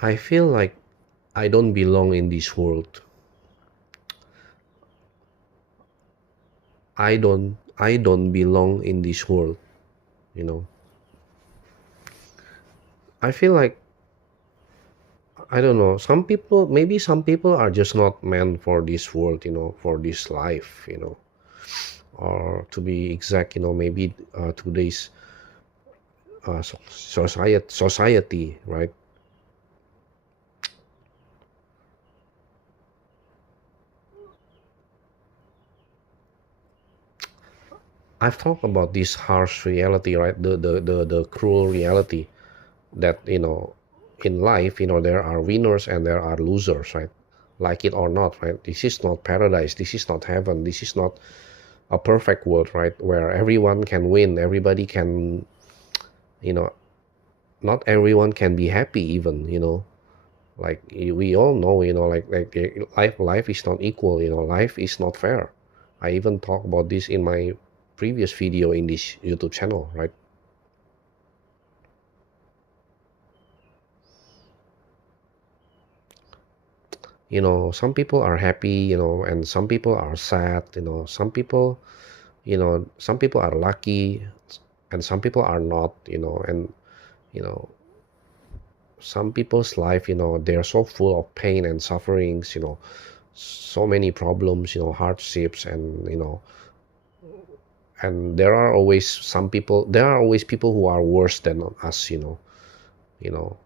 I feel like I don't belong in this world. I don't belong in this world, you know. I feel like I don't know, some people are just not meant for this world, for this life, or to be exact, maybe today's society, right? I've talked about this harsh reality, right? The cruel reality that, in life, there are winners and there are losers, right? Like it or not, right? This is not paradise. This is not heaven. This is not a perfect world, right? Where everyone can win, everybody can, you know, not everyone can be happy even, like we all know, life is not equal, life is not fair. I even talked about this in my previous video in this YouTube channel, right? Some people are happy, and some people are sad, some people are lucky and some people are not, and you know some people's life, they're so full of pain and sufferings, so many problems, hardships, and there are always people who are worse than us, you know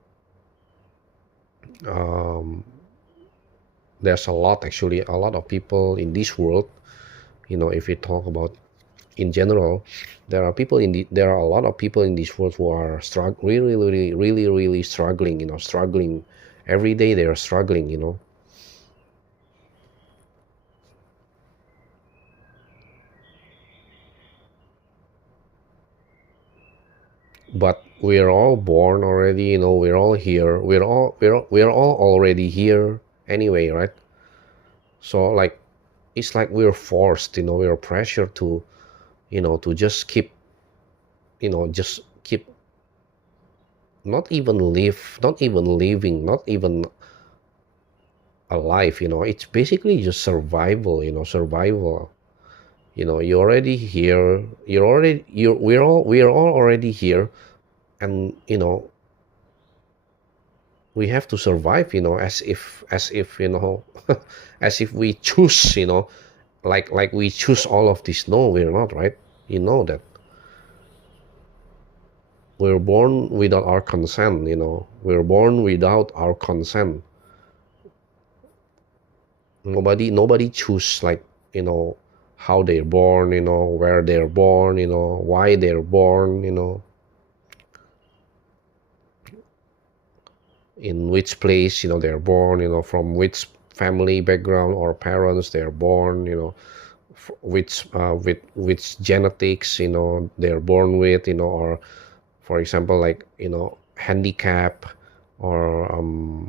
um, there's actually a lot of people in this world, if we talk about in general. There are a lot of people in this world who are really, really, really, really struggling, struggling every day. They are struggling, but we're all born already, we're all here, we're all already here anyway, right? So like it's like we're forced, we're pressured to, to just keep, just keep, not even living, not even alive. It's basically just survival, survival. You're already here, we're all already here, and we have to survive, as if as if we choose, like we choose all of this. No, we're not, right? That we're born without our consent, we're born without our consent. Nobody choose, like, how they're born, where they're born, why they're born, in which place, they're born, from which family background or parents they're born, which genetics, they're born with, or for example, like, handicap, or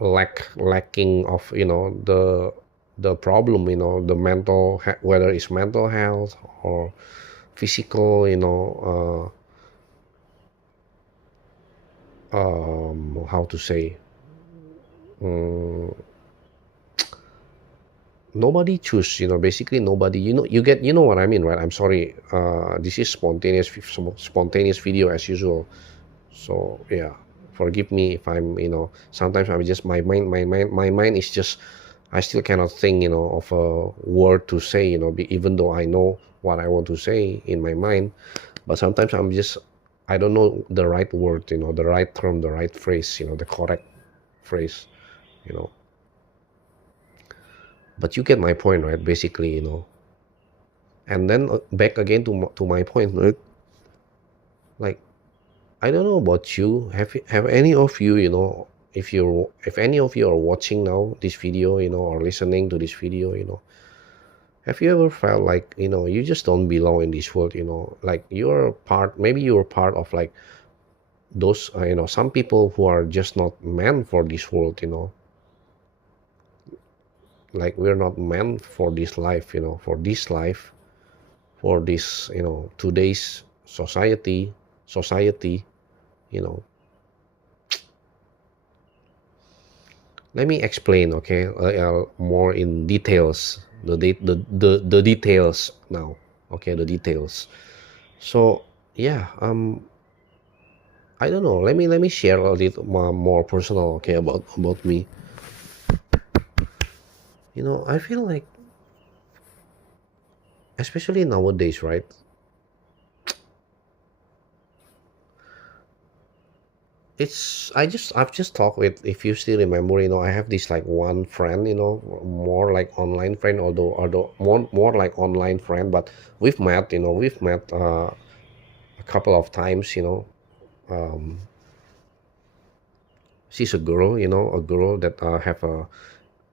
lacking of, the problem, the whether it's mental health or physical, how to say, um, nobody choose, basically nobody, you know what I mean, right? I'm sorry, this is spontaneous video as usual. So yeah, forgive me if I'm, sometimes I'm just, my mind is just, I still cannot think, of a word to say, even though I know what I want to say in my mind. But sometimes I don't know the right word, the right term, the right phrase, the correct phrase, you know but you get my point, right? Basically, and then back again to my point, right? Like, I don't know about you. Have any of you, if any of you are watching now this video, or listening to this video, have you ever felt like, you just don't belong in this world, like maybe you're part of, like, those, some people who are just not meant for this world, like we're not meant for this life, for this, today's society, you know. Let me explain, okay, more in details. The details now, okay, the details. So yeah, I don't know. Let me share a little more personal, okay, about me. I feel like, especially nowadays, right? I've just talked with, if you still remember, I have this like one friend, more like online friend, although more like online friend, but we've met a couple of times. Um, she's a girl, a girl that have a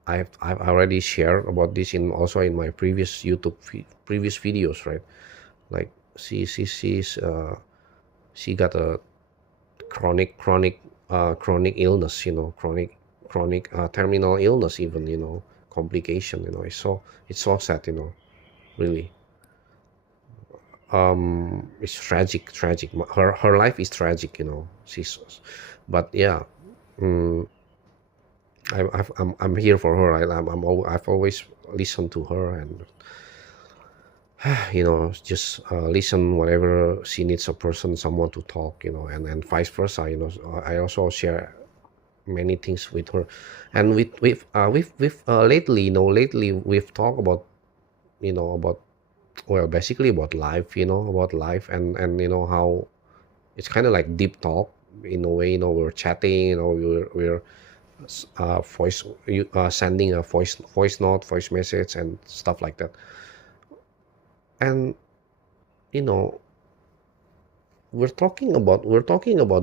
I've already shared about this in also in my previous previous videos, right? Like she got a chronic illness, chronic terminal illness, even, complication. It's so sad, really. It's tragic. Her life is tragic, she's but yeah. mm, I'm here for her, right? I've always listened to her, and just listen whenever she needs a person, someone to talk, and vice versa. I also share many things with her. And with lately, we've talked about, about, well, basically about life, about life, and how it's kind of like deep talk in a way. We're chatting, we're sending a voice note, voice message, and stuff like that. And you know we're talking about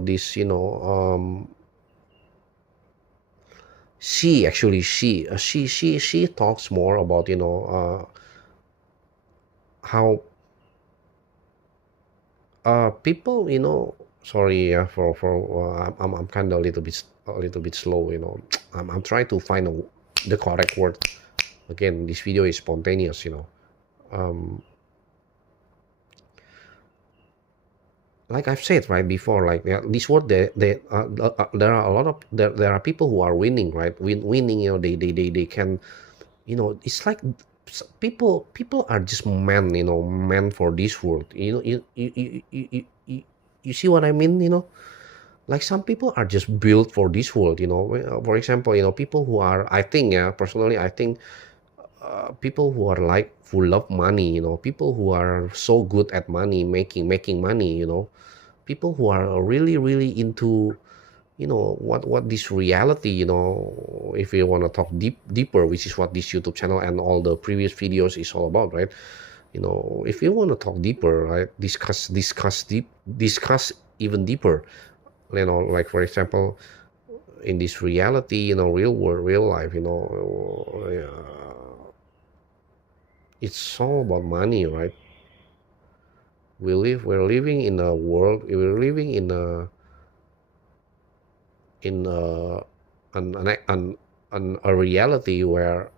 this. She talks more about, how people, sorry, I'm kind of a little bit slow. I'm trying to find the correct word. Again, this video is spontaneous. um like I've said right before, like, yeah, this word, there are a lot of, there are people who are winning, right? Winning, they can, it's like, people are just men, men for this world. You see what I mean? Like, some people are just built for this world. For example, people who are, I think, yeah, personally, I think, people who are like, who love money, people who are so good at money, making money, people who are really really into, what this reality, if you want to talk deeper, which is what this YouTube channel and all the previous videos is all about, right? If you want to talk deeper, right, discuss even deeper, like, for example, in this reality, real world, real life, it's all about money, right? We're living in a world, we're living in a reality where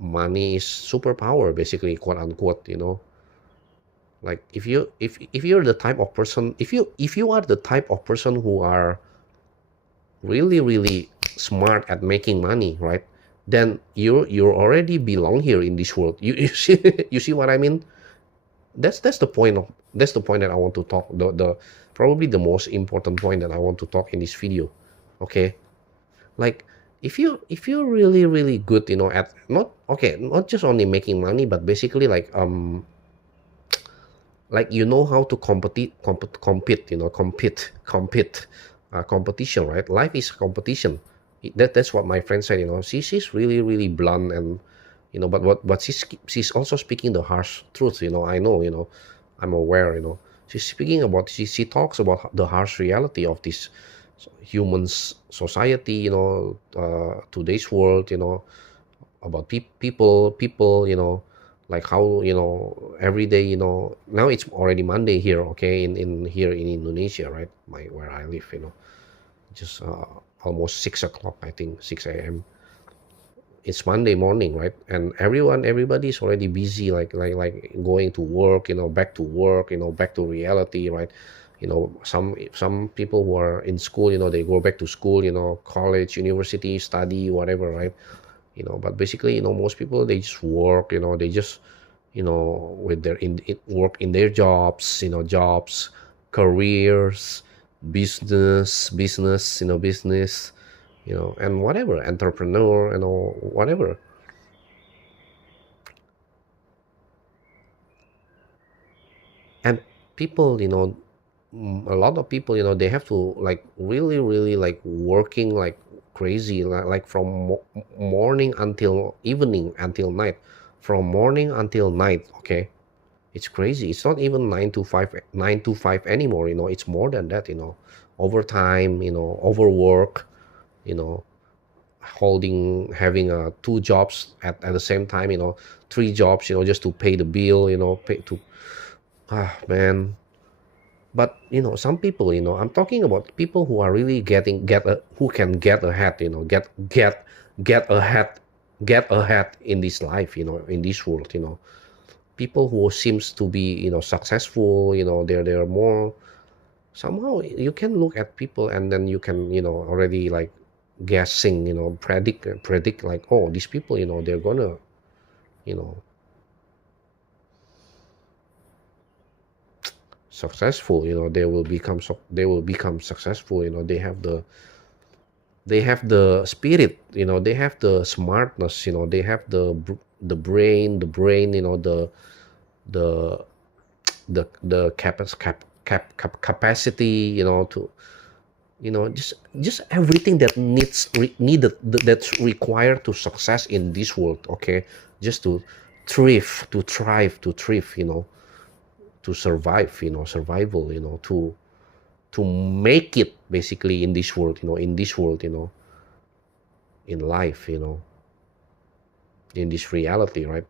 money is superpower, basically, quote unquote. Like, if you're the type of person, if you are the type of person who are really really smart at making money, right, then you already belong here in this world. You see, you see what I mean? That's the point that I want to talk, the probably the most important point that I want to talk in this video. Okay. Like, if you're really really good, at, not, okay, not just only making money, but basically, like, how to compete, competition, right? Life is competition. That's what my friend said. She's really really blunt, and, but she's also speaking the harsh truth. I know, I'm aware. She's speaking about, she talks about the harsh reality of this humans society, today's world, about people, like how, every day, now it's already Monday here, okay, in here in Indonesia, right, where I live, just almost 6 o'clock, I think 6 a.m. It's Monday morning, right? And everybody's already busy, like going to work, back to work, back to reality, right? Some people who are in school, they go back to school, college, university, study, whatever, right? But basically, most people, they just work, they just, with their work in their jobs, jobs, careers, business, and whatever, entrepreneur, whatever. And people, a lot of people, they have to like really, really like working like crazy, like from morning until evening until night, from morning until night. Okay, it's crazy. It's not even 9 to 5, 9 to 5 anymore. It's more than that. Overtime. Overwork. You know, having two jobs at the same time. Three jobs. Just to pay the bill. Pay to man. But some people, I'm talking about people who are really who can get ahead, get ahead, get ahead in this life, in this world. People who seems to be successful, they're more, somehow you can look at people and then you can already like guessing, predict like, oh, these people, they're gonna, you know successful, they will become successful. They have the spirit, they have the smartness, they have the brain, the capacity, to, just everything that that's required to success in this world. Okay, just to thrive, to survive, survival, to make it basically in this world, in life, in this reality, right?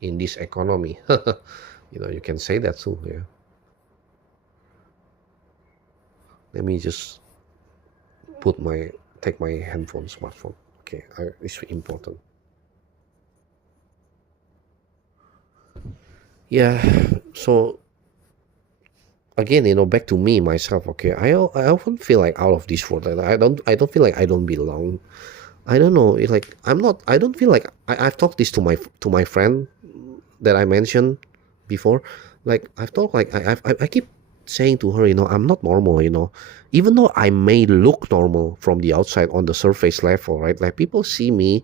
In this economy. You can say that too. Yeah. Let me just take my smartphone. Okay, it's important. Yeah. So again, back to me myself. Okay, I often feel like out of this world. And I don't feel like I don't belong. I don't know. It's like I don't feel like I've talked this to my friend that I mentioned before. Like I've talked, like I keep saying to her, I'm not normal. Even though I may look normal from the outside on the surface level, right? Like people see me,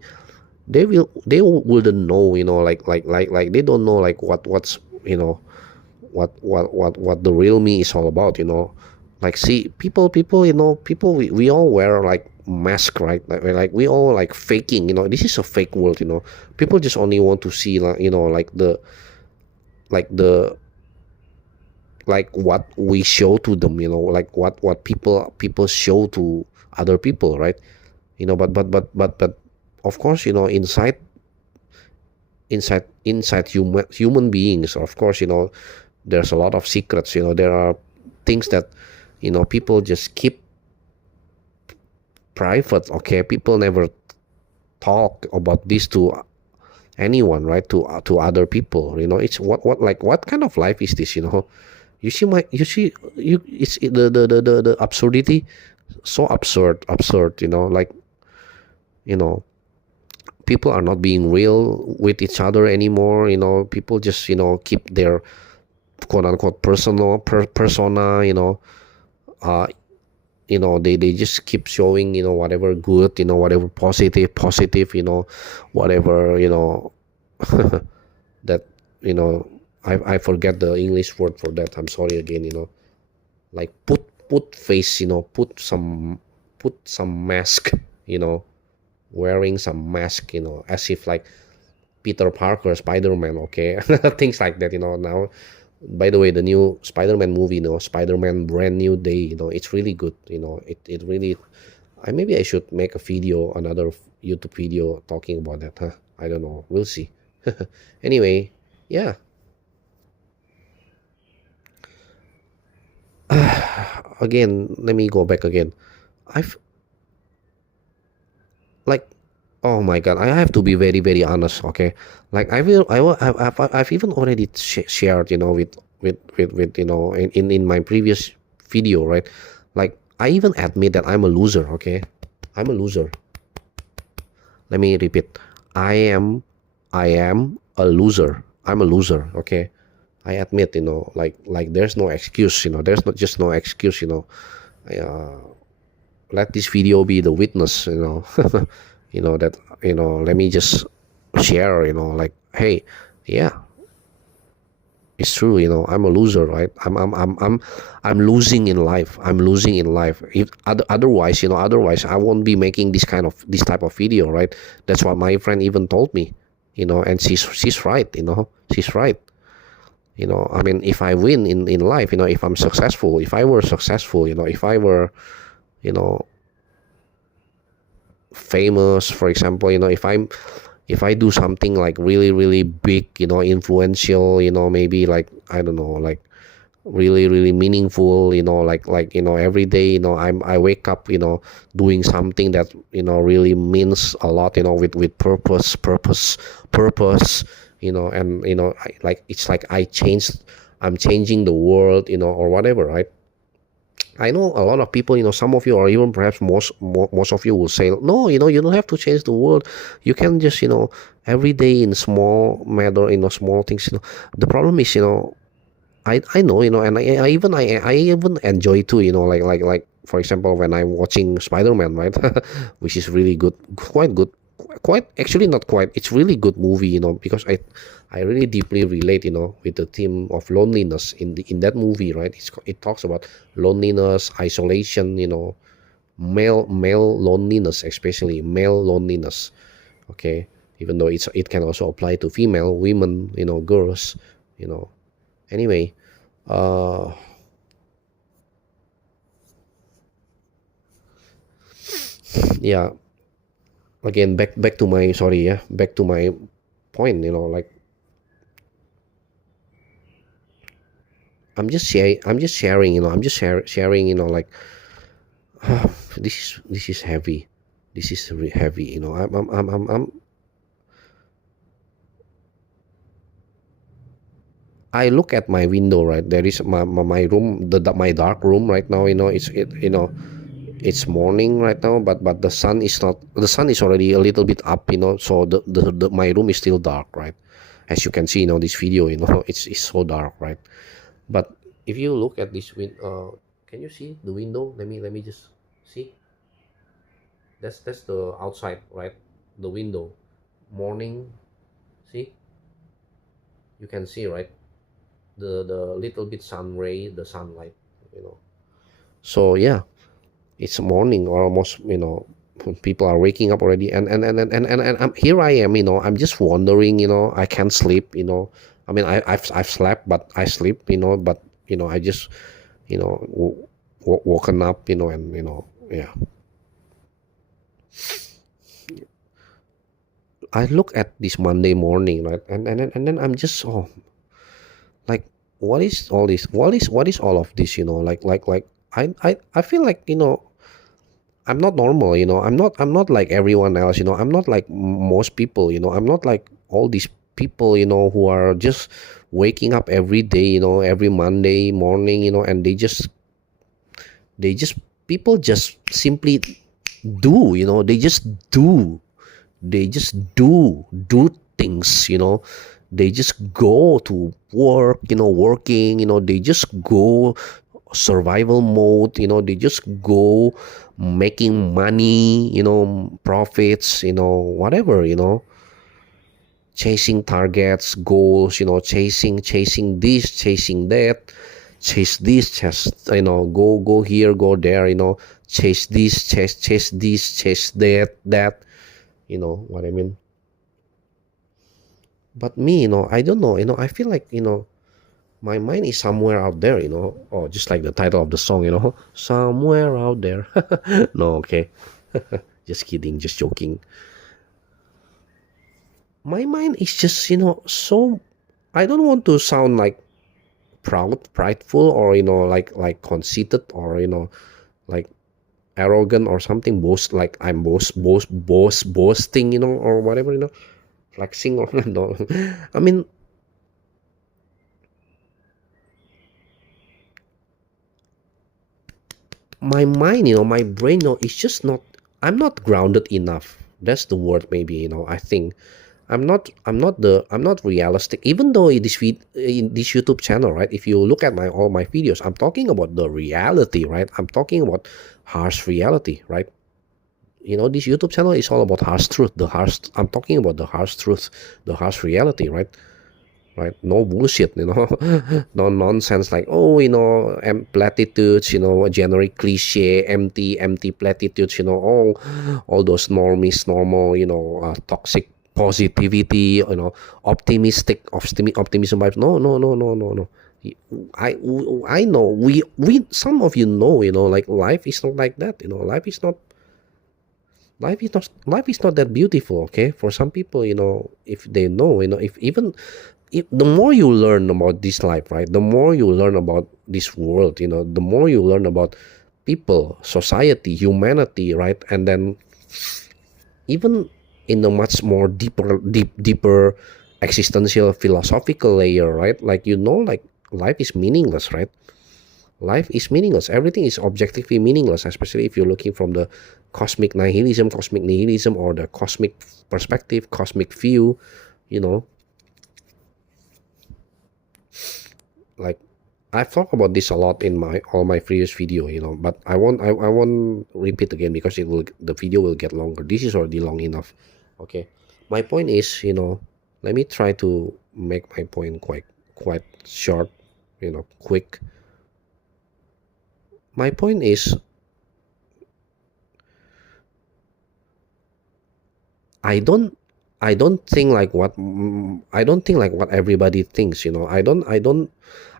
they wouldn't know, like they don't know like what's, what the real me is all about. Like, see, people, people, we all wear like mask, right? Like we all like faking. This is a fake world. People just only want to see, like, like the like what we show to them, like what people show to other people, right? But of course, inside human beings, of course, there's a lot of secrets. There are things that people just keep private. Okay, people never talk about this to anyone, right? To other people. It's what kind of life is this? It's the absurdity, so absurd. Like, you know people are not being real with each other anymore. People just keep their quote unquote persona. uh they just keep showing, whatever good, whatever positive, whatever, that, I forget the English word for that. I'm sorry again. Like put face, put some mask, you know wearing some mask, as if like Peter Parker, Spider-Man. Okay, things like that. Now, by the way, the new Spider-Man movie, Spider-Man Brand New Day, it's really good. It really, maybe I should make a video, another YouTube video talking about that, huh? I don't know, we'll see. Anyway, yeah. Again, let me go back again. I've like, Oh my God, I have to be very, very honest. Okay, like I will, I will, I've even already shared, with in my previous video, right? Like I even admit that I'm a loser. Okay, I'm a loser. Let me repeat. I am, I am a loser. I'm a loser. Okay, I admit, like there's no excuse. There's not just no excuse. Uh, Let this video be the witness. That let me just share. Like, hey, yeah, it's true. I'm a loser, right? I'm losing in life. I'm losing in life. If otherwise, I won't be making this type of video, right? That's what my friend even told me. And she's right. She's right. I mean, if I win in life, if I'm successful, if I were successful, if I were, you know famous, for example, if I do something like really, really big, influential, maybe like, I don't know, like really, really meaningful, like every day, I wake up, doing something that really means a lot, with purpose, and like it's like I'm changing the world, or whatever, right? I know a lot of people, some of you, or even perhaps most of you will say, no, you don't have to change the world. You can just, every day in small matter, small things. The problem is, I know, and I even enjoy too, like for example, when I'm watching Spider-Man, right, which is really good, quite good, quite actually not quite. It's really good movie, because I really deeply relate, with the theme of loneliness in that movie, right? It talks about loneliness, isolation, male loneliness, especially male loneliness. Okay, even though it can also apply to female women, girls, you know. Anyway, uh, yeah. Again, back to my sorry, yeah, back to my point. Like I'm just sharing. I'm just sharing. Like this is heavy. This is heavy. I look at my window, right? There is my room, my dark room right now. It's morning right now, but the sun is not. The sun is already a little bit up. So my room is still dark, right? As you can see, this video, it's so dark, right? But if you look at this can you see the window? Let me just see. That's the outside, right? The window, morning. See, you can see, right? The little bit sun ray, the sunlight. You know. So yeah, it's morning or almost. People are waking up already, and here I am. I'm just wondering. I can't sleep. I mean, I've slept, but I sleep. But I just woken up. And yeah. I look at this Monday morning, right, and then I'm just, like, what is all this? What is all of this? Like I feel like, I'm not normal. I'm not like everyone else. I'm not like most people. I'm not like all these people. Who are just waking up every day. Every Monday morning. And they just people just simply do. They just do things. They just go to work, working. They just go survival mode. They just go making money, profits, whatever. Chasing targets, goals, chasing this, chasing that, chase this, chase, go here, go there, chase this, chase this, chase that. You know what I mean? But me, I don't know. I feel like, my mind is somewhere out there. Oh, just like the title of the song. Somewhere out there. No, okay. Just kidding, just joking. My mind is just, so, I don't want to sound like prideful, or like conceited, or like, arrogant or something, boast, like I'm boasting, or whatever, flexing or no. I mean, my mind, my brain, it's just not. I'm not grounded enough. That's the word, maybe. I think I'm not realistic. Even though in this YouTube channel, right? If you look at all my videos, I'm talking about the reality, right? I'm talking about harsh reality, right? This YouTube channel is all about harsh truth. I'm talking about the harsh truth, the harsh reality, right? Right? No bullshit, no nonsense like, oh, platitudes, generic cliche, empty platitudes, all those normal, toxic positivity, optimism vibes. No, no, no, no, no, no. I I know we some of you know, like life is not like that. Life is not that beautiful. Okay, for some people, if they know, if even if the more you learn about this life, right, the more you learn about this world, the more you learn about people, society, humanity, right, and then even in a much more deeper existential philosophical layer, right, like, like life is meaningless, right? Life is meaningless. Everything is objectively meaningless, especially if you're looking from the cosmic nihilism, or the cosmic perspective, cosmic view, you know like, I've talked about this a lot in my all my previous video, but I won't repeat again, because the video will get longer. This is already long enough. Okay. My point is, let me try to make my point quite short, quick. My point is, I don't I don't think like what everybody thinks.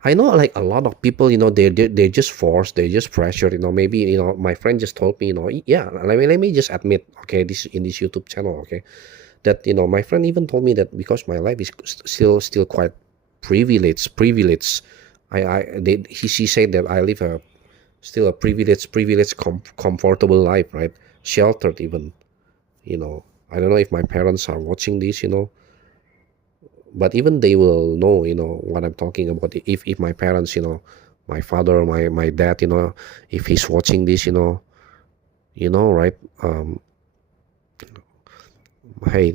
I know, like, a lot of people, they're just forced, they're just pressured. Maybe, my friend just told me, yeah, let me just admit, okay, this in this YouTube channel, okay, that, my friend even told me that because my life is still quite privileged. She said that I live still a privileged, comfortable life, right? Sheltered even. I don't know if my parents are watching this, but even they will know, what I'm talking about. If my parents, my father, my dad, if he's watching this, right? Hey,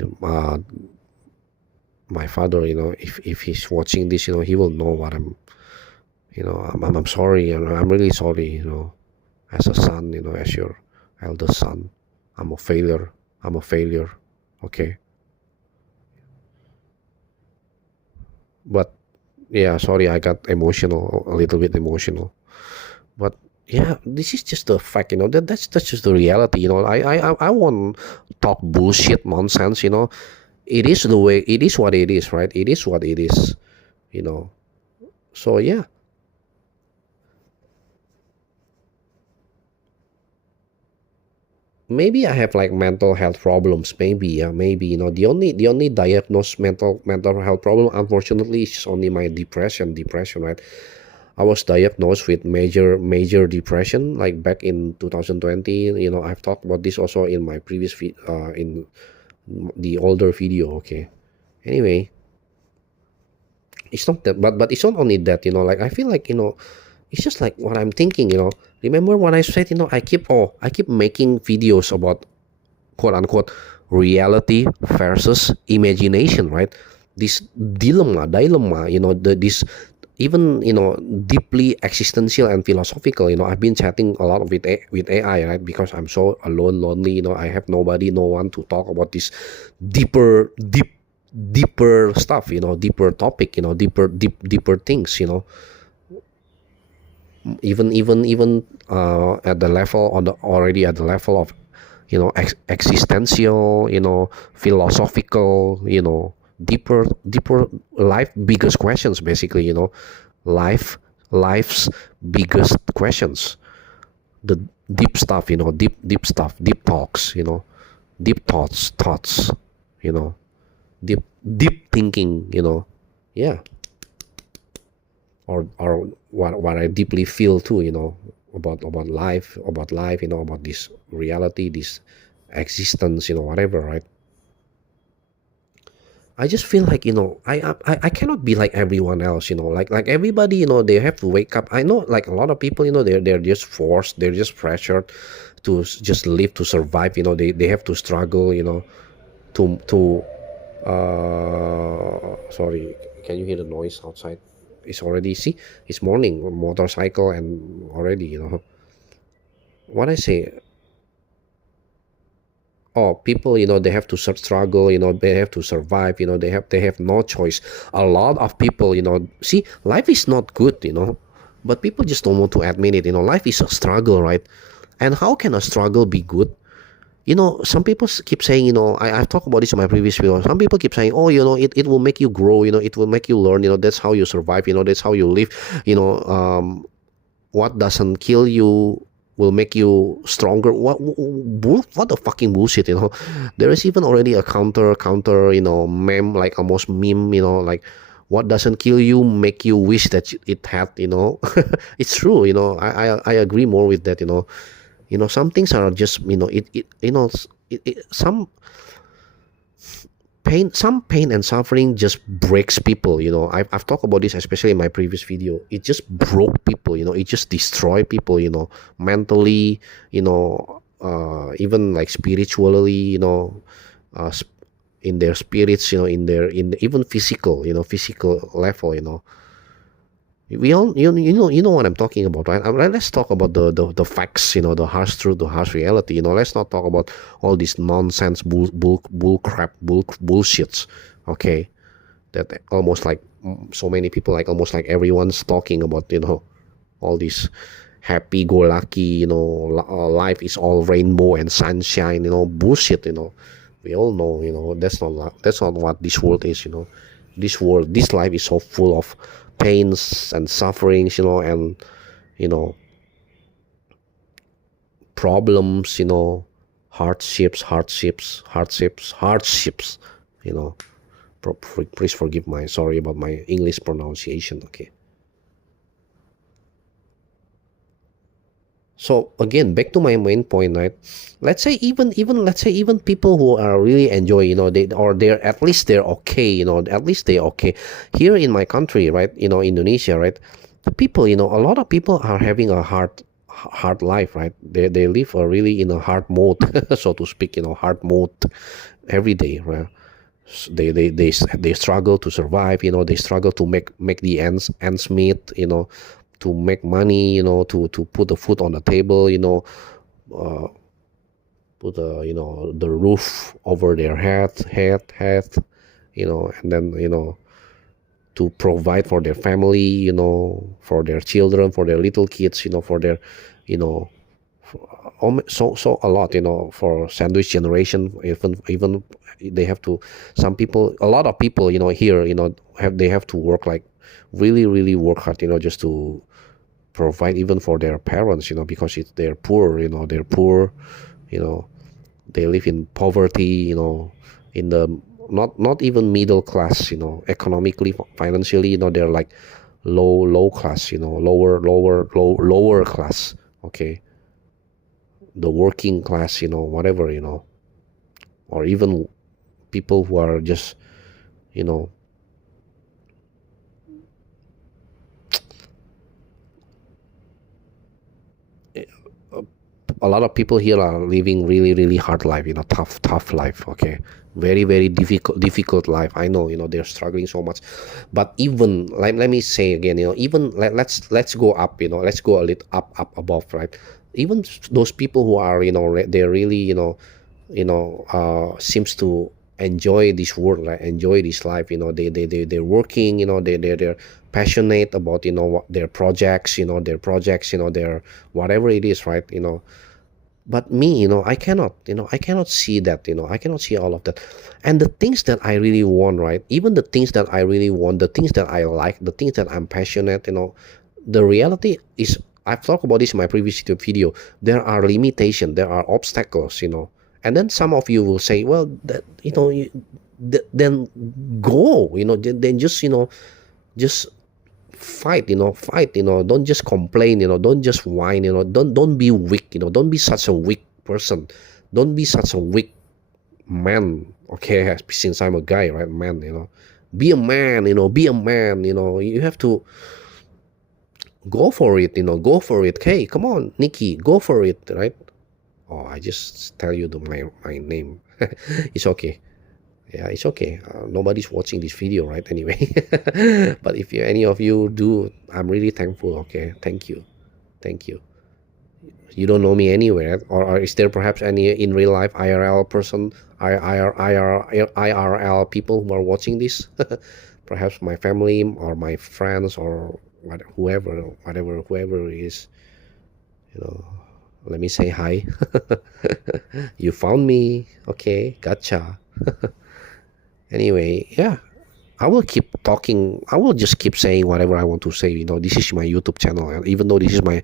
my father, if he's watching this, he will know what I'm sorry, and I'm really sorry, as a son, as your eldest son. I'm a failure. I'm a failure. Okay. But yeah, sorry, I got emotional, a little bit emotional. But yeah, this is just the fact, that's just the reality. I won't talk bullshit nonsense. It is the way, it is what it is, right? It is what it is. you know so yeah. Maybe I have like mental health problems, maybe. Yeah, maybe, the only diagnosed mental health problem, unfortunately, is only my depression, right? I was diagnosed with major depression, like back in 2020. I've talked about this also in my previous in the older video. Okay. Anyway, it's not that, but it's not only that. Like, I feel like, it's just like what I'm thinking. Remember what I said? I keep making videos about, quote unquote, reality versus imagination, right? This dilemma, this, even, deeply existential and philosophical. I've been chatting a lot with AI, right? Because I'm so alone, lonely. I have nobody, no one to talk about this deeper stuff. Deeper topic. Deeper things. Even at the level, already at the level of, existential, philosophical, deeper life biggest questions, basically. Life life's biggest questions, the deep stuff, deep stuff, deep talks, deep thoughts, you know deep thinking, yeah. Or what I deeply feel too, about life, about this reality, this existence, whatever, right? I just feel like, I cannot be like everyone else, like everybody, they have to wake up. I know, like a lot of people, they're just forced, they're just pressured to just live, to survive. They have to struggle, to sorry, can you hear the noise outside? It's already, see, it's morning, motorcycle, and already, what I say. Oh, people, they have to struggle, they have to survive, they have no choice. A lot of people, see, life is not good, but people just don't want to admit it. Life is a struggle, right? And how can a struggle be good? Some people keep saying, I've talked about this in my previous video. Some people keep saying, oh, it will make you grow, it will make you learn, that's how you survive, that's how you live. What doesn't kill you will make you stronger. What the fucking bullshit, there is even already a counter, meme, like almost meme, like, what doesn't kill you make you wish that it had, it's true, I agree more with that. Some things are just, some pain and suffering just breaks people. I've talked about this, especially in my previous video. It just broke people. It just destroy people, mentally, even like spiritually, uh, in their spirits, in even physical, physical level. We all, you know what I'm talking about, right? Let's talk about the facts, the harsh truth, the harsh reality. Let's not talk about all this nonsense, bull crap, bullshits. Okay, that almost like, so many people, like almost like everyone's talking about, all this happy-go-lucky, life is all rainbow and sunshine, bullshit. We all know, that's not what this world is. This life is so full of pains and sufferings, and you know problems, hardships. you know Please forgive my, sorry about my English pronunciation. Okay, so again, back to my main point, right? Let's say even people who are really enjoy, they're, at least they're okay, at least they're okay here in my country, right? Indonesia, right? The people, a lot of people are having a hard life, right? They live a really in a hard mode, so to speak, hard mode every day, right? They struggle to survive, they struggle to make the ends meet, to make money, to put the food on the table, uh, put the roof over their head, and then, to provide for their family, for their children, for their little kids, for their, you know so a lot, for sandwich generation. Even they have to, some people, a lot of people, here, they have to work, like really really work hard, just to provide even for their parents, because they're poor, you know they live in poverty, in the, not even middle class, economically, financially, they're like low class, lower class. Okay, the working class, whatever, or even people who are just, you know a lot of people here are living really really hard life, tough life. Okay, very very difficult life. I know, they're struggling so much. But even, like, let me say again, even, let's go up, let's go a little up above, right? Even those people who are, they're really, seems to enjoy this world, right? Enjoy this life, they're working, they're passionate about, their projects, their whatever it is, right? But me, I cannot see that, I cannot see all of that. And the things that I really want, right? Even the things that I really want, the things that I like, the things that I'm passionate, the reality is, I've talked about this in my previous video. There are limitations, there are obstacles, and then some of you will say, well, that, then go, then just, just fight, fight, don't just complain, don't just whine, don't be weak, don't be such a weak person, don't be such a weak man. Okay, since I'm a guy, right? Man, be a man, be a man, you have to go for it, go for it. Hey, come on, Nikki, go for it, right? Oh, I just tell you my name. It's okay. Yeah, it's okay. Nobody's watching this video, right? Anyway, but if any of you do, I'm really thankful. Okay, thank you, thank you. You don't know me anywhere, or is there perhaps any in real life IRL person, IRL people who are watching this? Perhaps my family or my friends or whoever it is. Let me say hi. You found me. Okay, gotcha. Anyway, yeah, I will keep talking. I will just keep saying whatever I want to say. This is my YouTube channel, and even though this is my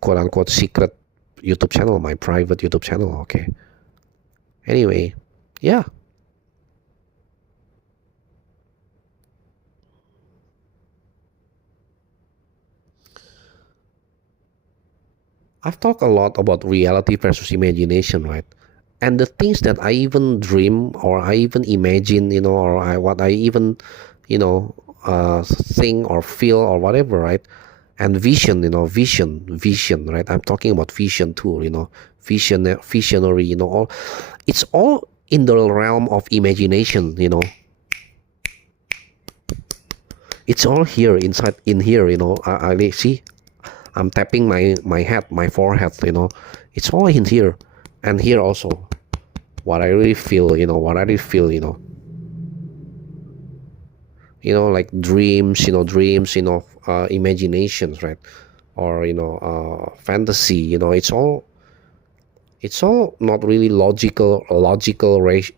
quote unquote secret YouTube channel, my private YouTube channel. Okay. Anyway, yeah. I've talked a lot about reality versus imagination, right? And the things that I even dream or I even imagine, or what I even, think or feel or whatever, right? And vision, vision, right? I'm talking about vision too, visionary, it's all in the realm of imagination, it's all here inside in here, I see. I'm tapping my head, my forehead, it's all in here, and here also. What I really feel, like dreams, imaginations, right? Or fantasy, it's all not really logical,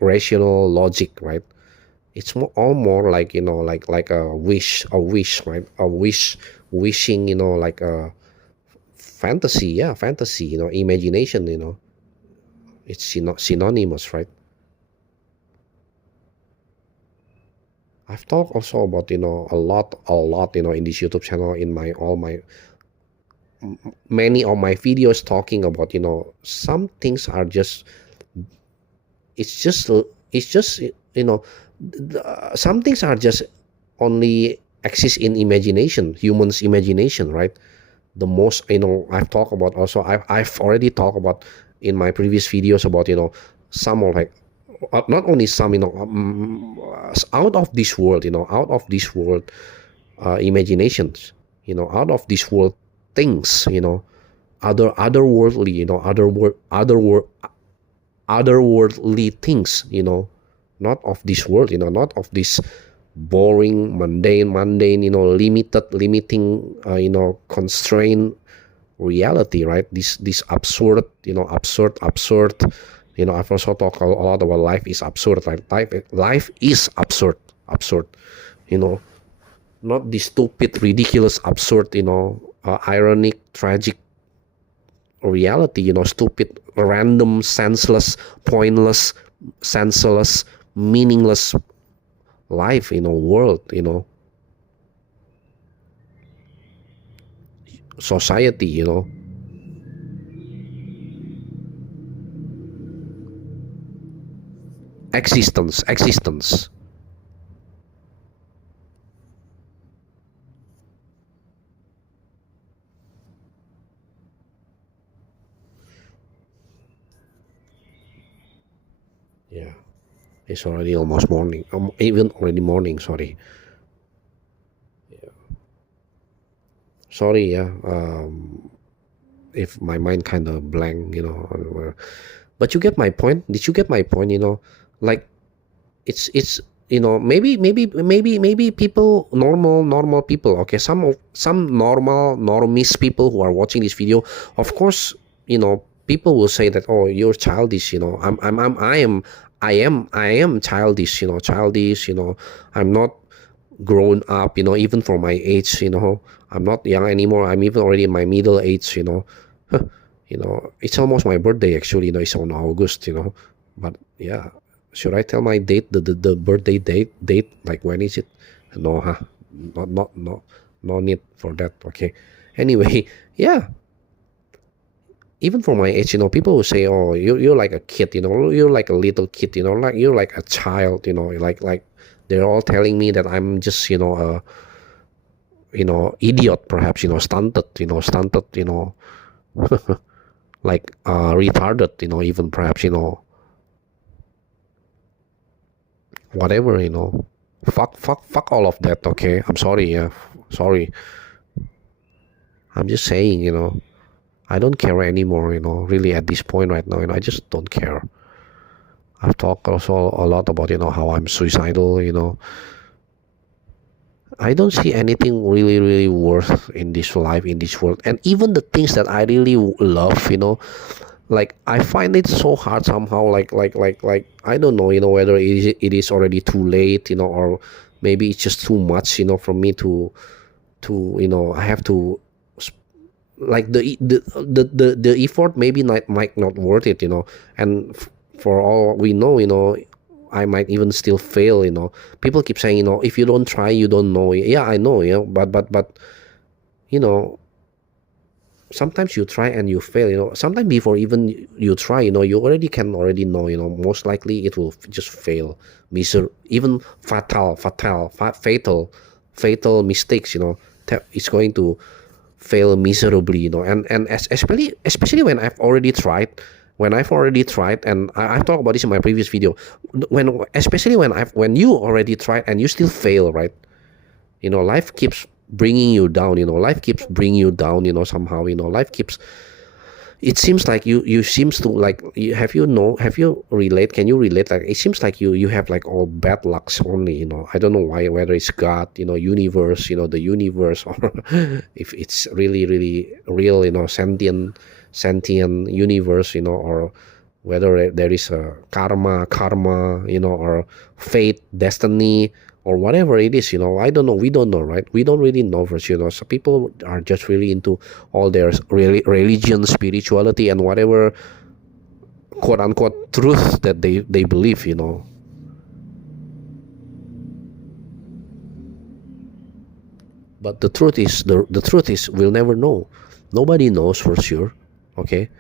rational logic, right? It's all more like like a wish, right? Wishing, like a fantasy, yeah, fantasy, imagination, it's synonymous, right? I've talked also about a lot, in this YouTube channel, in my many of my videos, talking about some things are just, it's just it's just some things are just only exist in imagination, humans imagination, right? The most, I've talked about also, I've already talked about in my previous videos about some of, like, not only some, out of this world, out of this world imaginations, out of this world things, otherworldly, otherworldly things, not of this world, not of this boring, mundane, limiting, constrained reality, right? This absurd, absurd. I've also talked a lot about life is absurd, right? Life is absurd. Not this stupid, ridiculous, absurd, ironic, tragic reality. Stupid, random, senseless, pointless, senseless, meaningless life, world, society, existence. Yeah, it's already almost morning, even already morning, sorry. Sorry, yeah, if my mind kind of blank, but you get my point. Did you get my point? Like, it's maybe people, normal people, okay, some normal normies people who are watching this video, of course, people will say that, oh, you're childish, I am childish, childish, I'm not grown up, even for my age, I'm not young anymore, I'm even already in my middle age, it's almost my birthday, actually, it's on August, but yeah, should I tell my date, the birthday date, like when is it? No, huh? Not, No need for that. Okay. Anyway, yeah. Even for my age, people will say, "Oh, you're like a kid. You're like a little kid. Like you're like a child. Like they're all telling me that I'm just a idiot, perhaps, stunted, stunted, like retarded, even perhaps, whatever, fuck all of that. Okay, I'm sorry. Yeah, sorry. I'm just saying, I don't care anymore. Really at this point right now, I just don't care. I've talked also a lot about how I'm suicidal. I don't see anything really, really worth in this life, in this world, and even the things that I really love, like I find it so hard somehow. Like I don't know, whether it is already too late, or maybe it's just too much, for me to I have to like the effort maybe not might not worth it, and for all we know, I might even still fail. People keep saying, if you don't try, you don't know. Yeah, I know, but you know sometimes you try and you fail. Sometimes before even you try, you already can already know. Most likely it will just fail, even fatal mistakes. It's going to fail miserably. And especially when I've already tried, and I've talked about this in my previous video. Especially when you already tried and you still fail, right? Life keeps bringing you down. Life keeps bringing you down. Somehow, life keeps. It seems like you seems to like. Have you relate? Can you relate? Like it seems like you have like all bad lucks only. I don't know why. Whether it's God, universe, the universe, or if it's really really real, sentient universe, or whether there is a karma, or fate, destiny, or whatever it is. I don't know. We don't know, right? We don't really know for sure. So people are just really into all their really religion, spirituality, and whatever quote unquote truth that they believe. But the truth is we'll never know. Nobody knows for sure. Okay,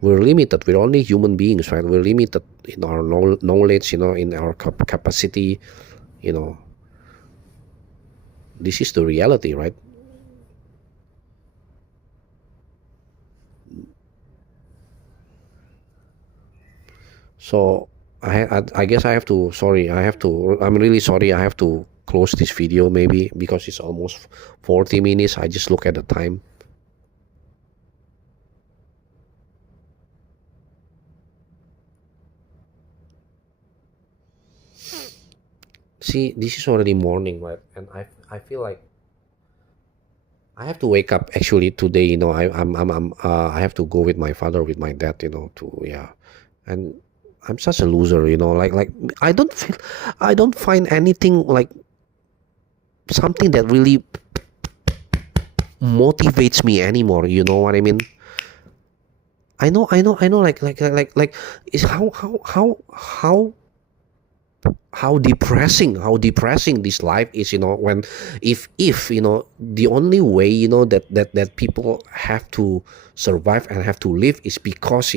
we're limited. We're only human beings, right? We're limited in our knowledge, in our capacity. you know this is the reality, right? So I guess I have to, sorry, I'm really sorry, I have to close this video, maybe because it's almost 40 minutes. I just look at the time. See, this is already morning, right? And I feel like I have to wake up actually today. I have to go with my father, with my dad, to, yeah. And I'm such a loser, like I don't find anything like something that really motivates me anymore. You know what I mean? I know. Like, is how depressing this life is. When if the only way that people have to survive and have to live is because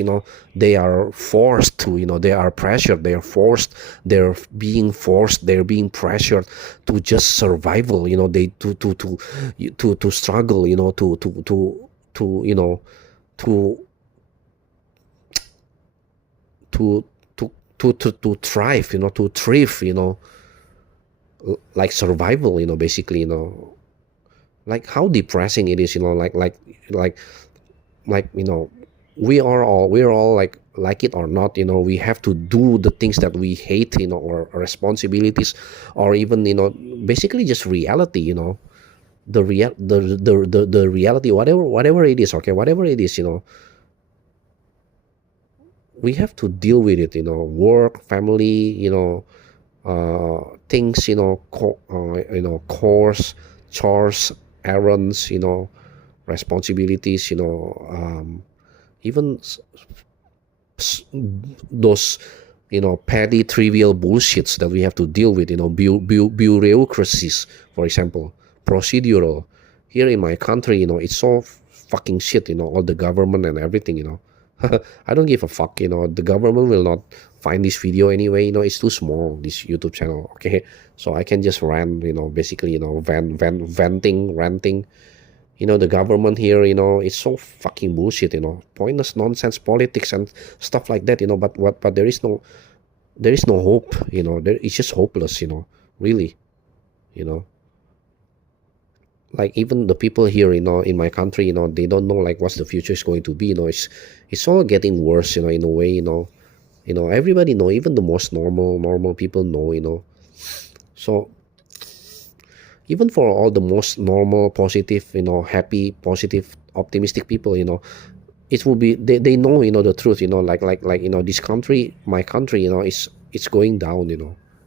they are forced to, they are pressured, they are forced, they're being pressured to just survival. They to struggle, to to to to thrive, to thrive, like survival, basically, like how depressing it is, like like we're all like it or not, we have to do the things that we hate, or responsibilities, or even basically just reality, the reality, whatever it is, okay, whatever it is, we have to deal with it, work, family, things, course, chores, errands, responsibilities, even those petty trivial bullshits that we have to deal with, bureaucracies, for example, procedural. Here in my country, it's so fucking shit, all the government and everything, I don't give a fuck, the government will not find this video anyway, it's too small, this YouTube channel, okay? So I can just rant, basically, venting, ranting. The government here, it's so fucking bullshit, pointless nonsense politics and stuff like that, but there is no hope, it's just hopeless, really, you know. Like even the people here, in my country, they don't know like what's the future is going to be, it's all getting worse, in a way, everybody know, even the most normal people know, so even for all the most normal, positive, happy, positive, optimistic people, it will be, they know, the truth, like this country, my country, it's going down,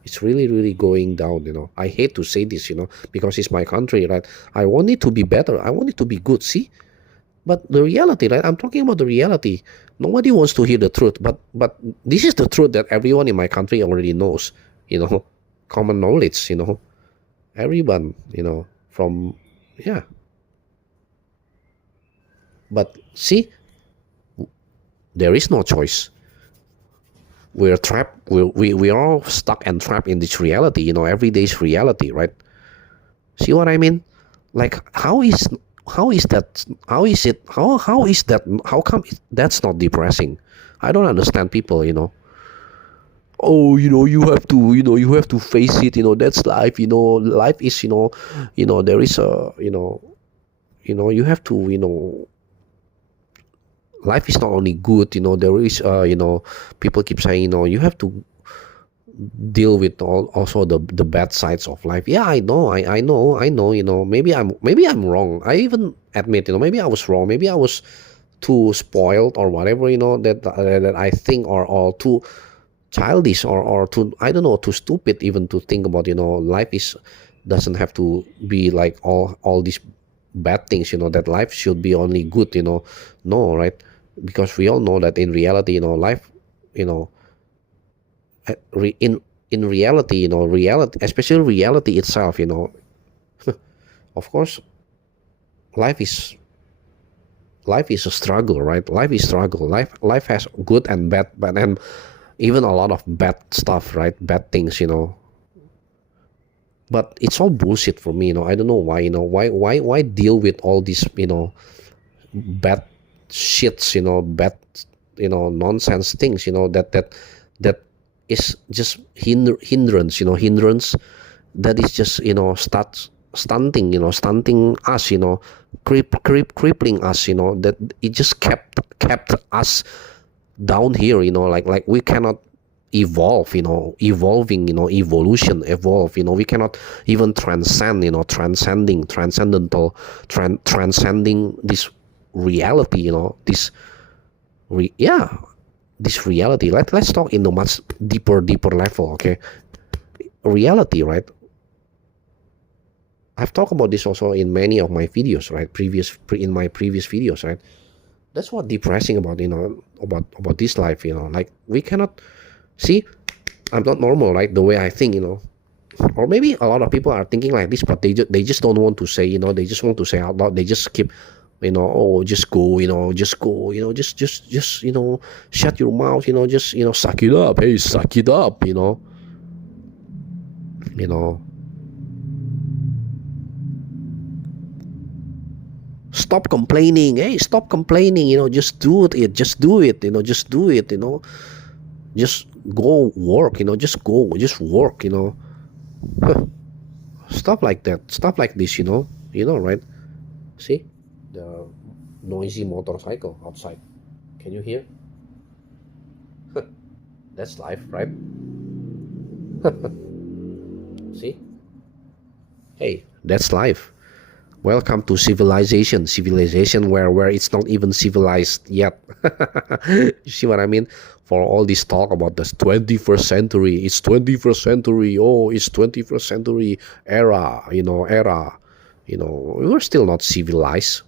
it's really going down, I hate to say this, because it's my country, right? I want it to be better, I want it to be good, see? But the reality, right? I'm talking about the reality. Nobody wants to hear the truth, but this is the truth that everyone in my country already knows, common knowledge, everyone, from, yeah. But see, there is no choice. We're trapped, we are all stuck and trapped in this reality, every day's reality, right? See what I mean? Like, how is that, how come that's not depressing? I don't understand people, oh, you have to face it, that's life, life is, there is a, you have to, life is not only good, there is, people keep saying, you have to deal with also the bad sides of life. Yeah, I know, I know, maybe I'm wrong. I even admit, maybe I was wrong, maybe I was too spoiled or whatever, that I think are all too childish or too, I don't know, too stupid even to think about, life doesn't have to be like all these bad things, that life should be only good, no, right? Because we all know that in reality, life, in reality, reality, especially reality itself, of course, life is a struggle, right? Life is struggle. Life has good and bad, but and even a lot of bad stuff, right? Bad things, but it's all bullshit for me, I don't know why, why deal with all these, bad shits, bad, nonsense things, that is just hindrance, hindrance that is just, stunting us, crippling us, that it just kept us down here, like we cannot evolve, evolving, evolution, evolve, we cannot even transcend, transcendental, transcending this reality, this this reality. Let's talk in a much deeper level, okay? Reality, right? I've talked about this also in many of my videos, right? In my previous videos, right? That's what depressing about, about this life, like we cannot see. I'm not normal, right? The way I think, or maybe a lot of people are thinking like this, but they just don't want to say, they just want to say out loud. They just keep, oh, just go, just go, just shut your mouth, just, suck it up, hey, suck it up, stop complaining, hey, stop complaining, just do it, just do it, just do it, just go work, just go, just work, stuff like that, stuff like this, right? See the noisy motorcycle outside, can you hear? That's life, right? See, hey, that's life. Welcome to civilization where it's not even civilized yet. You see what I mean? For all this talk about this 21st century, it's 21st century, oh, it's 21st century era, we're still not civilized.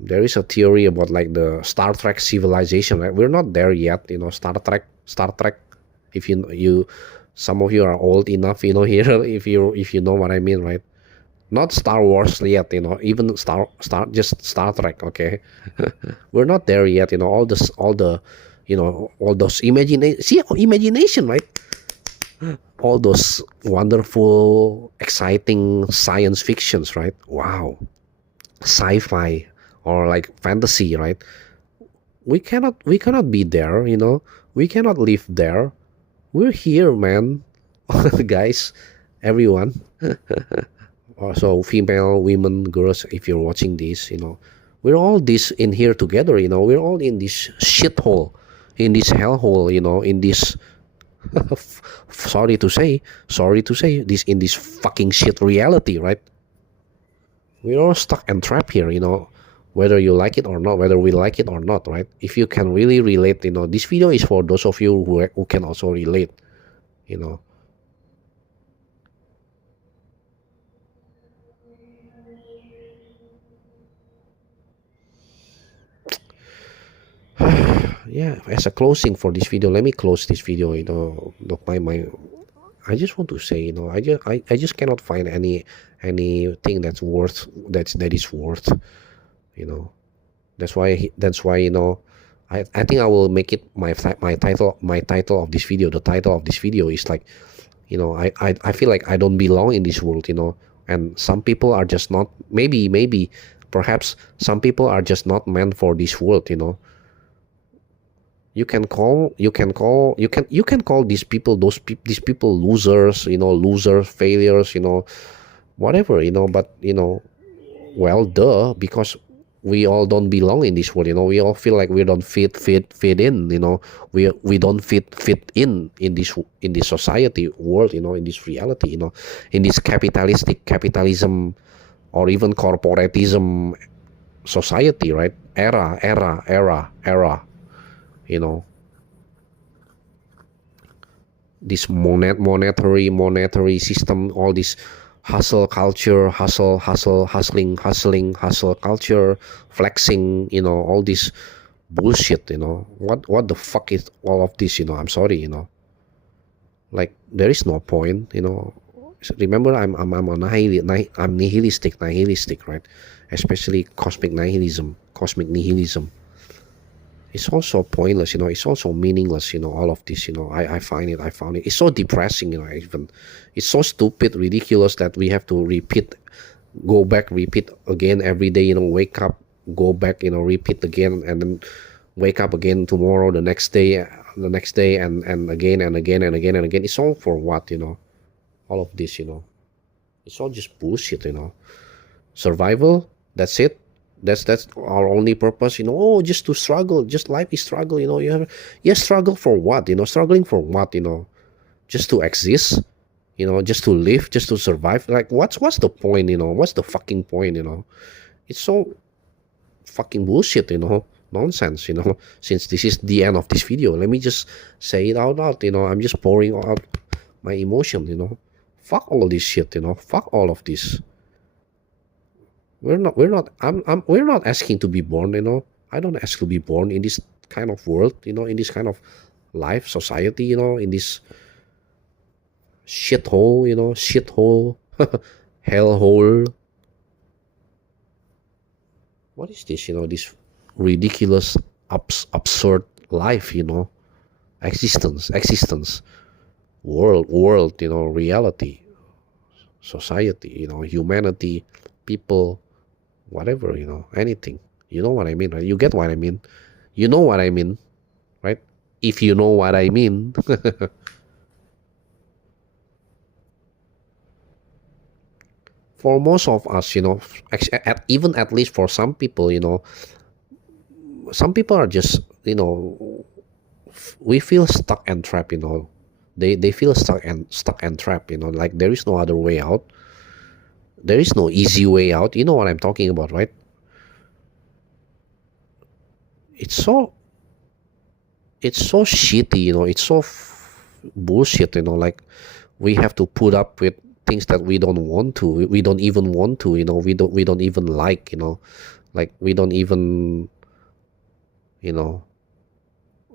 There is a theory about like the Star Trek civilization, right? We're not there yet, Star Trek. If you some of you are old enough, here, if you know what I mean, right? Not Star Wars yet, even just Star Trek. Okay, we're not there yet. All those imagination, right? All those wonderful, exciting science fictions, right? Wow, sci-fi or like fantasy, right? We cannot be there. We cannot live there. We're here, man. Guys, everyone. Also female, women, girls, if you're watching this, we're all this in here together. We're all in this shithole, in this hellhole, in this sorry to say this, in this fucking shit reality, right? We're all stuck and trapped here, whether you like it or not, whether we like it or not, right? If you can really relate, this video is for those of you who can also relate, you know yeah. As a closing for this video, let me close this video. My I just want to say, I just cannot find anything that is worth, you know that's why I think I will make it my title of this video. The title of this video is like, I feel like I don't belong in this world, and some people are just not, maybe perhaps some people are just not meant for this world. You can call these people, these people losers, failures, whatever, but well, duh, because we all don't belong in this world. We all feel like we don't fit in. We don't fit in this society world, in this reality, in this capitalism, or even corporatism society, right? Era. you know this monetary system, all this hustle culture, hustle culture, flexing, all this bullshit. What the fuck is all of this? I'm sorry. Like, there is no point. Remember, I'm nihilistic, right? Especially cosmic nihilism. It's also pointless. It's also meaningless. All of this. I found it. It's so depressing. Even it's so stupid, ridiculous that we have to go back, repeat again every day. Wake up, go back. Repeat again, and then wake up again tomorrow, the next day, and again and again and again and again. It's all for what? All of this. It's all just bullshit. Survival. That's it. That's our only purpose. Oh, just to struggle. Just life is struggle. Struggle for what? Struggling for what? Just to exist. Just to live, just to survive. Like, what's the point? What's the fucking point? It's so fucking bullshit. Nonsense. Since this is the end of this video, let me just say it out loud. I'm just pouring out my emotion. Fuck all of this shit. Fuck all of this. We're not asking to be born. I don't ask to be born in this kind of world, in this kind of life, society, in this shithole, hellhole. What is this? This ridiculous, absurd life, existence, world, reality, society, humanity, people, whatever, anything. You know what I mean, right? You get what I mean. You know what I mean, right? If you know what I mean. For most of us, even at least for some people, some people are just, we feel stuck and trapped. They feel stuck and trapped. Like, there is no other way out. There is no easy way out. You know what I'm talking about, right? It's so shitty. It's so bullshit. Like, we have to put up with things that we don't want to. We don't even want to. We don't even like. Like, we don't even,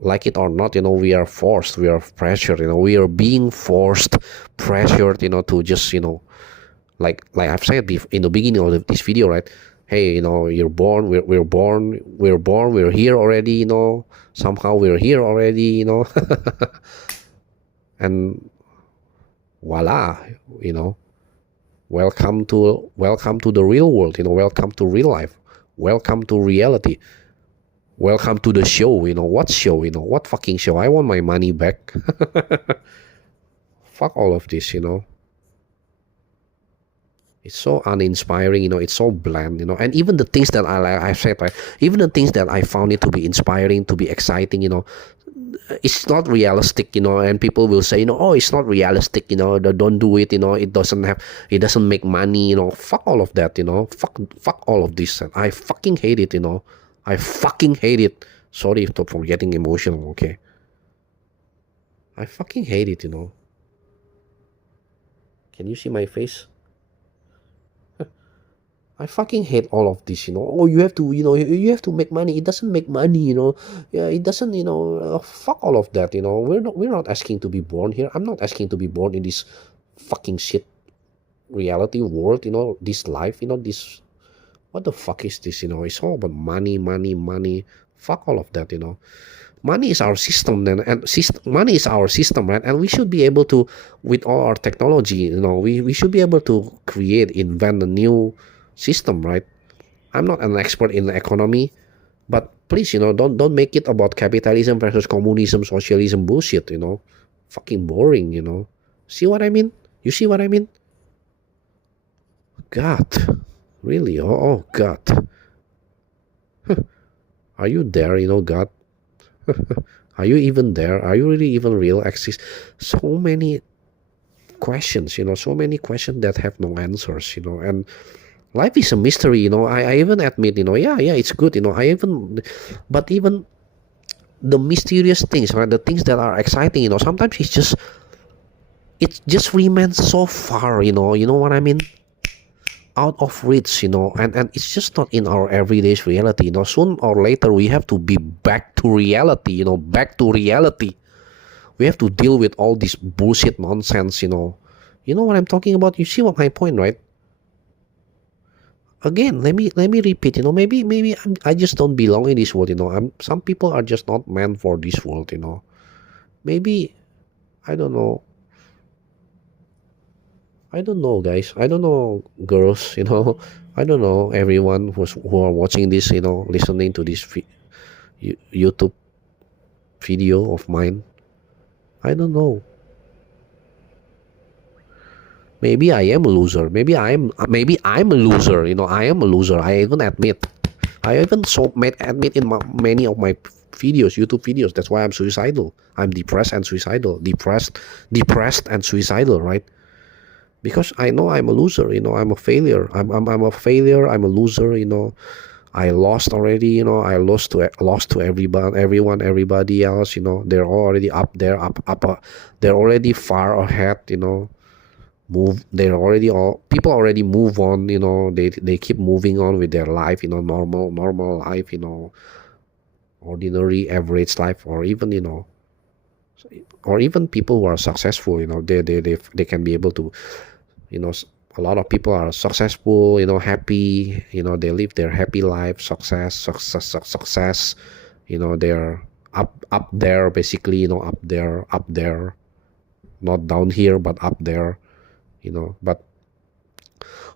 like it or not. We are forced. We are pressured. We are being forced, pressured. To just, like I've said in the beginning of this video, right? Hey, you're born, we're born, we're here already, somehow we're here already, and voila, you know, welcome to the real world, welcome to real life, welcome to reality, welcome to the show. What show? What fucking show? I want my money back. Fuck all of this. It's so uninspiring, it's so bland, and even the things that I said, right, even the things that I found it to be inspiring, to be exciting, it's not realistic, and people will say, oh, it's not realistic, don't do it, it doesn't make money, fuck all of that, fuck all of this. And I fucking hate it, I fucking hate it. Sorry for getting emotional, okay? I fucking hate it, Can you see my face? I fucking hate all of this, Oh, you have to, you have to make money. It doesn't make money, Yeah, it doesn't, fuck all of that, We're not asking to be born here. I'm not asking to be born in this fucking shit reality world, this life, this. What the fuck is this, It's all about money, money, money. Fuck all of that, Money is our system, then, and money is our system, right? And we should be able to, with all our technology, we should be able to invent a new system, right? I'm not an expert in the economy, but please, don't make it about capitalism versus communism, socialism bullshit, Fucking boring, See what I mean? You see what I mean? God, really? Oh God. Are you there, God? Are you even there? Are you really even real? Exist? So many questions, so many questions that have no answers, and life is a mystery, I even admit, yeah, it's good, but even the mysterious things, right, the things that are exciting, sometimes it just remains so far, you know what I mean, out of reach, and it's just not in our everyday reality, soon or later we have to be back to reality, back to reality. We have to deal with all this bullshit nonsense, you know what I'm talking about. You see what my point, right? Again, let me repeat, maybe I just don't belong in this world, some people are just not meant for this world, maybe. I don't know, guys. I don't know, girls, I don't know, everyone who are watching this, listening to this YouTube video of mine. I don't know. Maybe I am a loser. Maybe I'm a loser. I am a loser. I even admit. I even admit in many of my videos, YouTube videos. That's why I'm suicidal. I'm depressed and suicidal. Depressed and suicidal, right? Because I know I'm a loser. I'm a failure. I'm a failure. I'm a loser. I lost already. I lost to everybody else. They're already up there, they're already far ahead. They're already all people already move on, they keep moving on with their life, normal life, ordinary average life, or even, people who are successful, they can be able to, a lot of people are successful, happy, they live their happy life, success, they're up there, basically, up there, not down here, but up there, but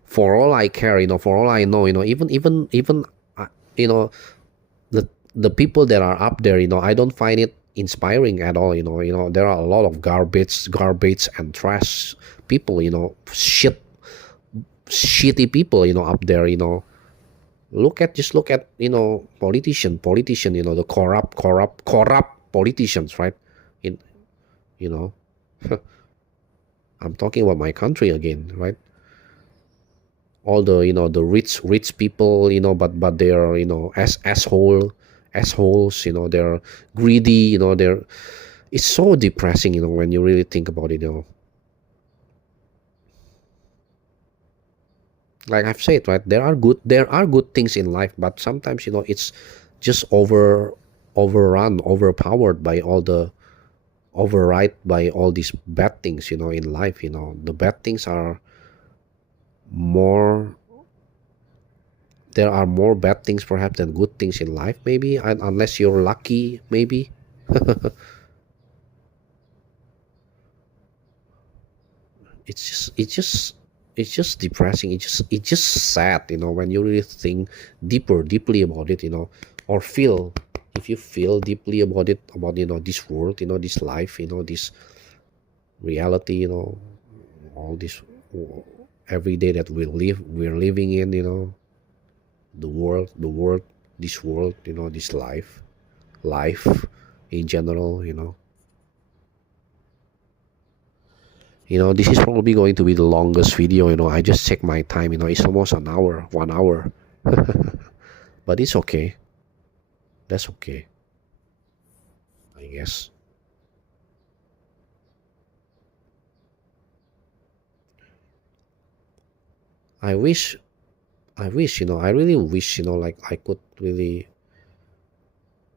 for all I care, for all I know, even the people that are up there, I don't find it inspiring at all. There are a lot of garbage and trash people, shitty people, up there. Look at politician, the corrupt politicians, right? In you know I'm talking about my country again, right? All the the rich people, but they are, assholes, they're greedy, they're it's so depressing, when you really think about it, like I've said, right, there are good things in life, but sometimes, it's just overpowered by all the override by all these bad things, in life. The bad things are more there are more bad things perhaps than good things in life, maybe, unless you're lucky, maybe. It's just depressing. It's just sad, when you really think deeply about it, or feel, if you feel deeply about it, about this world, this life, this reality, all this every day that we're living in, the world, this world, this life in general, this is probably going to be the longest video. I just checked my time. It's almost an hour, 1 hour. But it's okay. That's okay, I guess. I wish, I really wish, like I could really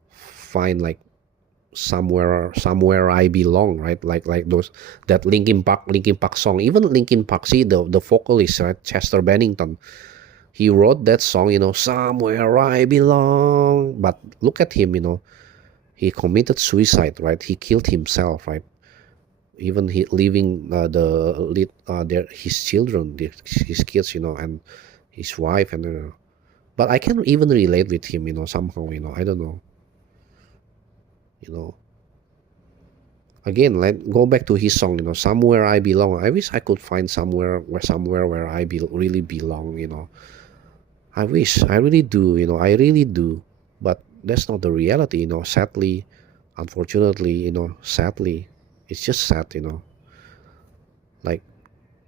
find like somewhere I belong, right? Like those that Linkin Park song. Even Linkin Park, see the vocalist, right? Chester Bennington. He wrote that song, somewhere I belong. But look at him, he committed suicide, right? He killed himself, right? Even he leaving his children, his kids, and his wife, and but I can even relate with him, somehow, I don't know, you know. Again, let go back to his song, somewhere I belong. I wish I could find somewhere where really belong, I wish, I really do, I really do. But that's not the reality, sadly, unfortunately, sadly. It's just sad, like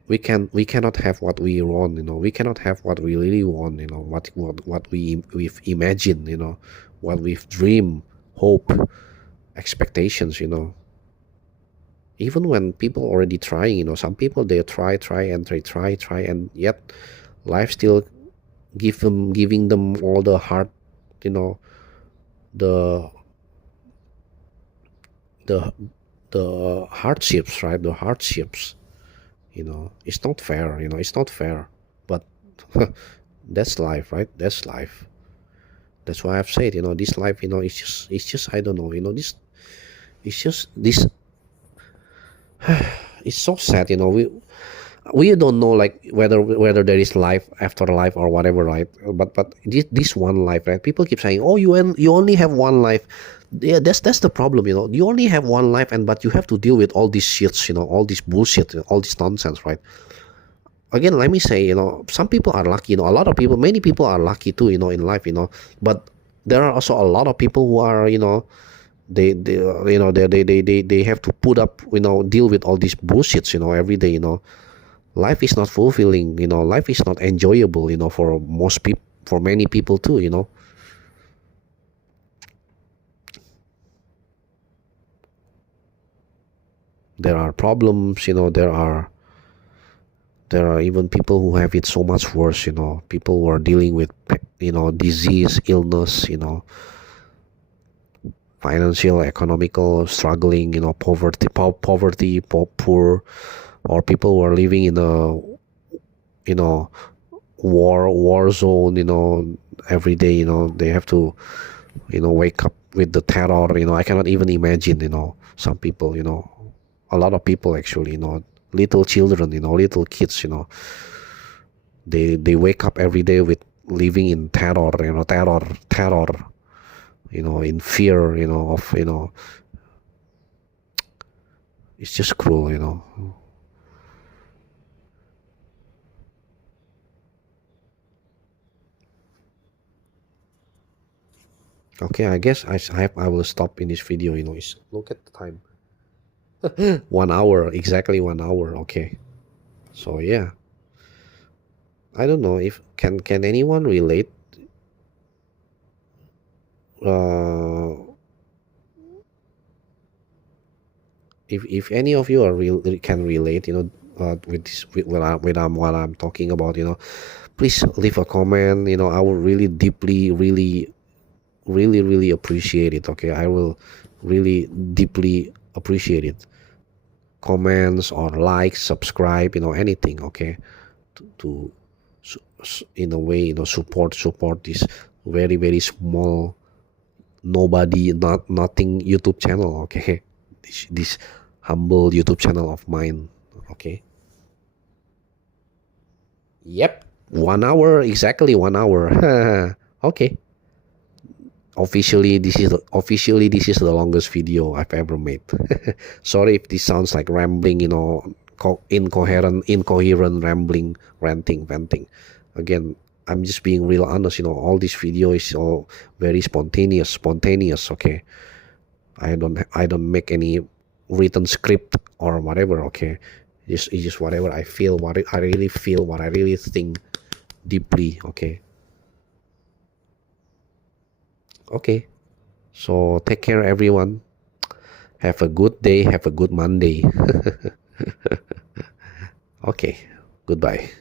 we cannot have what we want, we cannot have what we really want, what we've imagined, what we've dreamed, hope, expectations, even when people already trying, some people, they try and try, and yet life still giving them all the hard, you know the the the hardships, right? The hardships, it's not fair, it's not fair. But that's life, right? That's life. That's why I've said, this life, it's just I don't know, this it's just this it's so sad, we don't know, like, whether there is life after life or whatever, right? But this one life, right? People keep saying, oh, you only have one life. Yeah, that's the problem, you only have one life, and but you have to deal with all these shits, all this bullshit, all this nonsense, right? Again, let me say, some people are lucky, a lot of people, many people are lucky too, in life, but there are also a lot of people who are, they have to put up, deal with all these bullshits, every day, life is not fulfilling, life is not enjoyable, for most people, for many people too, there are problems, there are even people who have it so much worse, people who are dealing with, disease, illness, financial, economical struggling, poverty, poor, or people who are living in a, war zone, every day, they have to, wake up with the terror, I cannot even imagine, some people, a lot of people actually, little children, little kids, they wake up every day with living in terror, terror, in fear, of, it's just cruel, Okay, I guess I will stop in this video, look at the time. 1 hour, exactly 1 hour. Okay, so yeah, I don't know if can anyone relate, uh if any of you are can relate, with this, with what I'm talking about, please leave a comment, I will really deeply, really appreciate it. Okay, I will really deeply appreciate it. Comments or likes, subscribe, anything. Okay, to in a way, support this very very small, nobody, nothing YouTube channel. Okay, this humble YouTube channel of mine. Okay. Yep, 1 hour, exactly 1 hour. Okay. Officially this is the longest video I've ever made. Sorry if this sounds like rambling, incoherent rambling, ranting, venting. Again, I'm just being real honest. All this video is all very spontaneous. Okay, I don't make any written script or whatever. Okay, it's just whatever I feel, what I really feel, what I really think deeply. Okay. Okay. So take care, everyone. Have a good day. Have a good Monday. Okay. Goodbye.